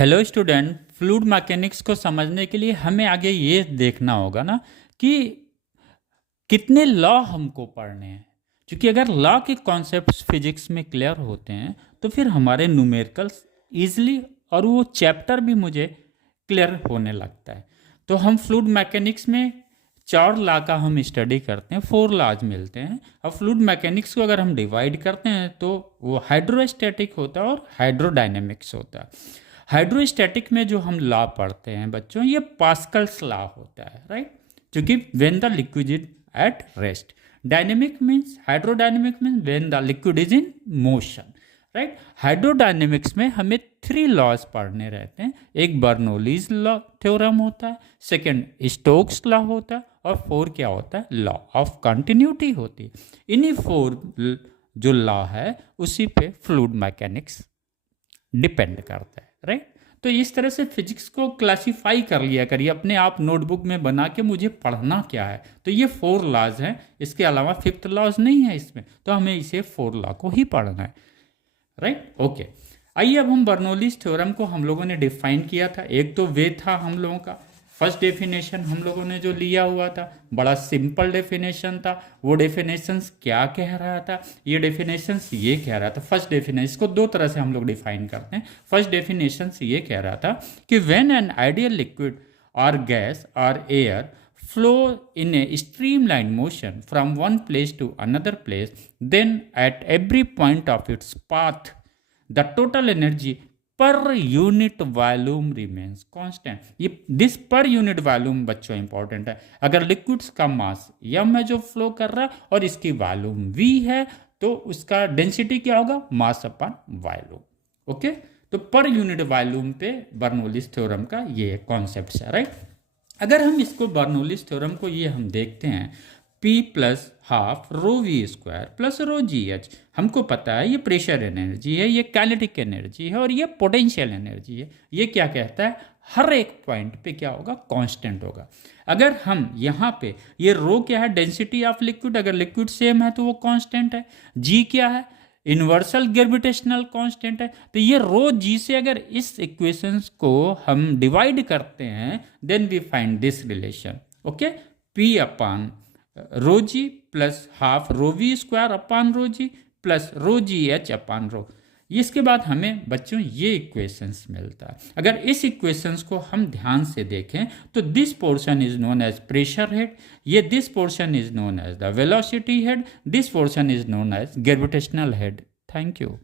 Hello student, fluid mechanics को समझने के लिए हमें आगे ये देखना होगा ना कि कितने लॉ हमको पढ़ने हैं। क्योंकि अगर लॉ के कॉन्सेप्ट्स फिजिक्स में क्लियर होते हैं तो फिर हमारे न्यूमेरिकल्स ईजिली और वो चैप्टर भी मुझे क्लियर होने लगता है। तो हम फ्लूइड मैकेनिक्स में 4 लॉ का हम स्टडी करते हैं, 4 लॉज मिलते हैं। अब फ्लूइड मैकेनिक्स को अगर हम डिवाइड करते हैं तो वो हाइड्रोस्टैटिक होता है और हाइड्रोडायनेमिक्स होता है। हाइड्रोस्टैटिक में जो हम लॉ पढ़ते हैं बच्चों, ये पास्कल्स लॉ होता है, राइट। क्योंकि when the liquid is at rest. Dynamic means, hydrodynamic means when the liquid is in motion, right. Hydrodynamics में हमें 3 लॉज पढ़ने रहते हैं। एक बर्नौलीज लॉ थ्योरम होता है, सेकंड स्टोक्स लॉ होता है, और 4 क्या होता है, लॉ ऑफ कंटिन्यूटी होती है। इन्हीं 4 जो लॉ है उसी पे फ्लूइड मैकेनिक्स डिपेंड करता है, राइट। तो इस तरह से फिजिक्स को क्लासिफाई कर लिया करिए अपने आप नोटबुक में बना के, मुझे पढ़ना क्या है। तो ये 4 लॉज हैं, इसके अलावा 5th लॉज नहीं है इसमें, तो हमें इसे 4 लॉ को ही पढ़ना है, राइट। ओके, आइए अब हम बर्नौलीज थ्योरम को हम लोगों ने डिफाइन किया था। एक तो वे था हम लोगों का फर्स्ट डेफिनेशन हम लोगों ने जो लिया हुआ था, बड़ा सिंपल डेफिनेशन था। वो डेफिनेशंस क्या कह रहा था, ये डेफिनेशंस ये कह रहा था। फर्स्ट डेफिनेशन को 2 तरह से हम लोग डिफाइन करते हैं। फर्स्ट डेफिनेशंस ये कह रहा था कि व्हेन एन आइडियल लिक्विड और गैस और air flow in a streamlined motion from one place to another place, then at every point of its path the total energy per unit volume remains constant। ये this per unit volume बच्चों important है। अगर liquids का मास m है जो flow कर रहा है और इसकी वॉल्यूम v है, तो उसका डेंसिटी क्या होगा, मास अपॉन वॉल्यूम। ओके, तो पर यूनिट वॉल्यूम पे बर्नौलीज थ्योरम का ये कॉन्सेप्ट है, राइट। अगर हम इसको बर्नौलीज थ्योरम को ये हम देखते हैं, P plus half rho v square plus rho g h, हमको पता है ये प्रेशर एनर्जी है, ये काइनेटिक एनर्जी है और ये पोटेंशियल एनर्जी है। ये क्या कहता है, हर एक पॉइंट पे क्या होगा, कांस्टेंट होगा। अगर हम यहाँ पे ये रो क्या है, डेंसिटी ऑफ लिक्विड, अगर लिक्विड सेम है तो वो कांस्टेंट है। जी क्या है, यूनिवर्सल ग्रेविटेशनल कांस्टेंट है। तो ये रो जी से अगर इस इक्वेशंस को हम डिवाइड करते हैं, then we find this relation. Okay, P upon rho g plus half rho v square upon rho g plus rho g h upon rho. इसके बाद हमें बच्चों ये इक्वेशंस मिलता है। अगर इस इक्वेशंस को हम ध्यान से देखें तो this portion is known as pressure head, ये this portion is known as the velocity head, this portion is known as gravitational head. Thank you.